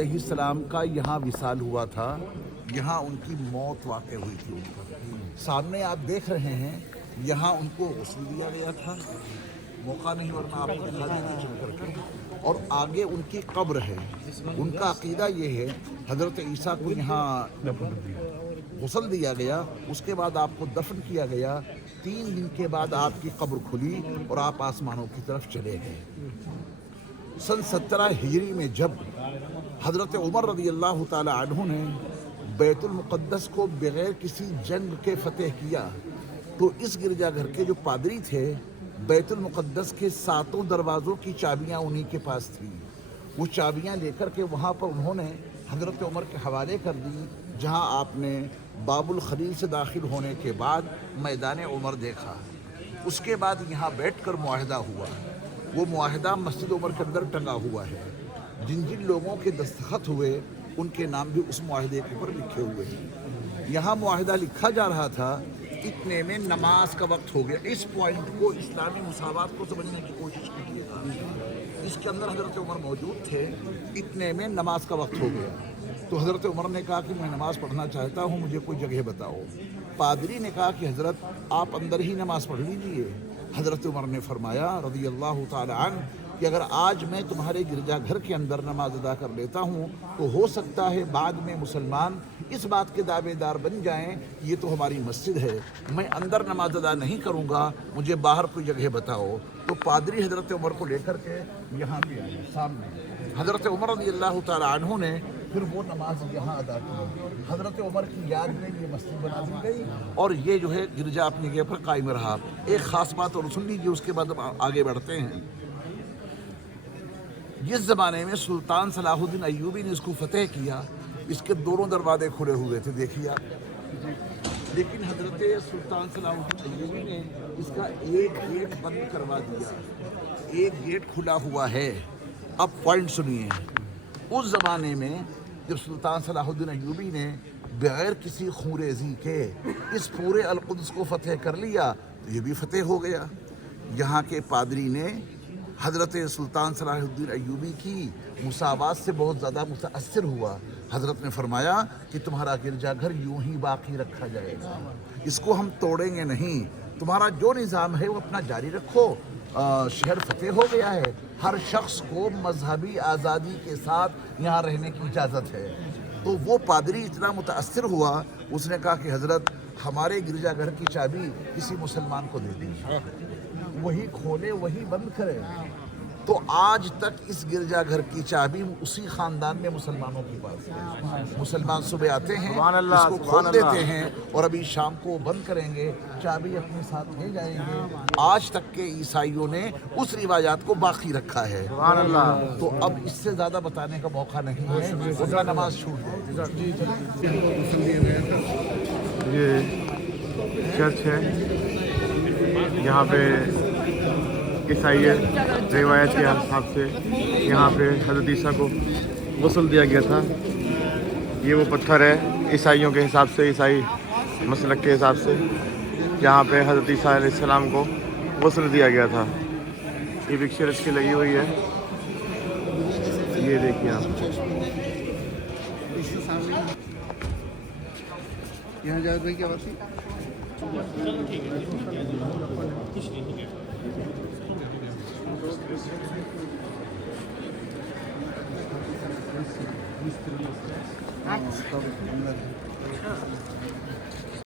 علیہ السلام کا یہاں وصال ہوا تھا، یہاں ان کی موت واقع ہوئی تھی ان پر۔ سامنے آپ دیکھ رہے ہیں یہاں ان کو غسل دیا گیا تھا، موقع نہیں ورنہ آپ کو دکھا دیتے چل کر کے، اور آگے ان کی قبر ہے۔ ان کا عقیدہ یہ ہے حضرت عیسیٰ کو یہاں غسل دیا گیا، اس کے بعد آپ کو دفن کیا گیا، 3 دن کے بعد آپ کی قبر کھلی اور آپ آسمانوں کی طرف چلے گئے۔ سن 17 ہجری میں جب حضرت عمر رضی اللہ تعالی عنہ نے بیت المقدس کو بغیر کسی جنگ کے فتح کیا تو اس گرجا گھر کے جو پادری تھے، بیت المقدس کے 7 دروازوں کی چابیاں انہی کے پاس تھیں۔ وہ چابیاں لے کر کے وہاں پر انہوں نے حضرت عمر کے حوالے کر دی، جہاں آپ نے باب الخلیل سے داخل ہونے کے بعد میدان عمر دیکھا۔ اس کے بعد یہاں بیٹھ کر معاہدہ ہوا۔ وہ معاہدہ مسجد عمر کے اندر ٹنگا ہوا ہے۔ جن جن لوگوں کے دستخط ہوئے ان کے نام بھی اس معاہدے کے اوپر لکھے ہوئے ہیں۔ یہاں معاہدہ لکھا جا رہا تھا، اتنے میں نماز کا وقت ہو گیا۔ اس پوائنٹ کو اسلامی مساوات کو سمجھنے کی کوشش کیجیے گا۔ اس کے اندر حضرت عمر موجود تھے، اتنے میں نماز کا وقت ہو گیا تو حضرت عمر نے کہا کہ میں نماز پڑھنا چاہتا ہوں، مجھے کوئی جگہ بتاؤ۔ پادری نے کہا کہ حضرت آپ اندر ہی نماز پڑھ لیجیے۔ حضرت عمر نے فرمایا رضی اللہ تعالی عنہ کہ اگر آج میں تمہارے گرجا گھر کے اندر نماز ادا کر لیتا ہوں تو ہو سکتا ہے بعد میں مسلمان اس بات کے دعوے دار بن جائیں یہ تو ہماری مسجد ہے، میں اندر نماز ادا نہیں کروں گا، مجھے باہر کوئی جگہ بتاؤ۔ تو پادری حضرت عمر کو لے کر کے یہاں پہ آئے سامنے۔ حضرت عمر رضی اللہ تعالی عنہ نے پھر وہ نماز یہاں ادا کی۔ حضرت عمر کی یاد میں یہ مسجد بنا دی گئی اور یہ جو ہے گرجا اپنی جگہ پر قائم رہا۔ ایک خاص بات اور سن لیجیے، اس کے بعد آگے بڑھتے ہیں۔ جس زمانے میں سلطان صلاح الدین ایوبی نے اس کو فتح کیا، اس کے دونوں دروازے کھلے ہوئے تھے، دیکھیے آپ، لیکن حضرت سلطان صلاح الدین ایوبی نے اس کا ایک گیٹ بند کروا دیا، ایک گیٹ کھلا ہوا ہے۔ اب پوائنٹ سنیے، اس زمانے میں جب سلطان صلاح الدین ایوبی نے بغیر کسی خونریزی کے اس پورے القدس کو فتح کر لیا تو یہ بھی فتح ہو گیا۔ یہاں کے پادری نے حضرت سلطان صلاح الدین ایوبی کی مساوات سے بہت زیادہ متاثر ہوا۔ حضرت نے فرمایا کہ تمہارا گرجا گھر یوں ہی باقی رکھا جائے گا، اس کو ہم توڑیں گے نہیں، تمہارا جو نظام ہے وہ اپنا جاری رکھو۔ شہر فتح ہو گیا ہے، ہر شخص کو مذہبی آزادی کے ساتھ یہاں رہنے کی اجازت ہے۔ تو وہ پادری اتنا متاثر ہوا، اس نے کہا کہ حضرت ہمارے گرجا گھر کی چابی کسی مسلمان کو دے دیجیے، وہی کھولے وہی بند کرے۔ تو آج تک اس گرجا گھر کی چابی اسی خاندان میں مسلمانوں کے پاس ہے۔ مسلمان صبح آتے ہیں، اس کو کھول دیتے ہیں اور ابھی شام کو بند کریں گے، چابی اپنے ساتھ لے جائیں گے۔ آج تک کے عیسائیوں نے اس روایات کو باقی رکھا ہے۔ تو اب اس سے زیادہ بتانے کا موقع نہیں ہے، ورنہ نماز چھوٹ جائے۔ یہ چرچ ہے، یہاں پہ عیسائی روایت کے حساب سے یہاں پہ حضرت عیسیٰ کو غسل دیا گیا تھا۔ یہ وہ پتھر ہے عیسائیوں کے حساب سے، عیسائی مسلک کے حساب سے، جہاں پہ حضرت عیسیٰ علیہ السلام کو غسل دیا گیا تھا۔ یہ پکچر اس کی لگی ہوئی ہے، یہ دیکھیے آپ۔ یہاں جاوید بھائی کیا بات تھی؟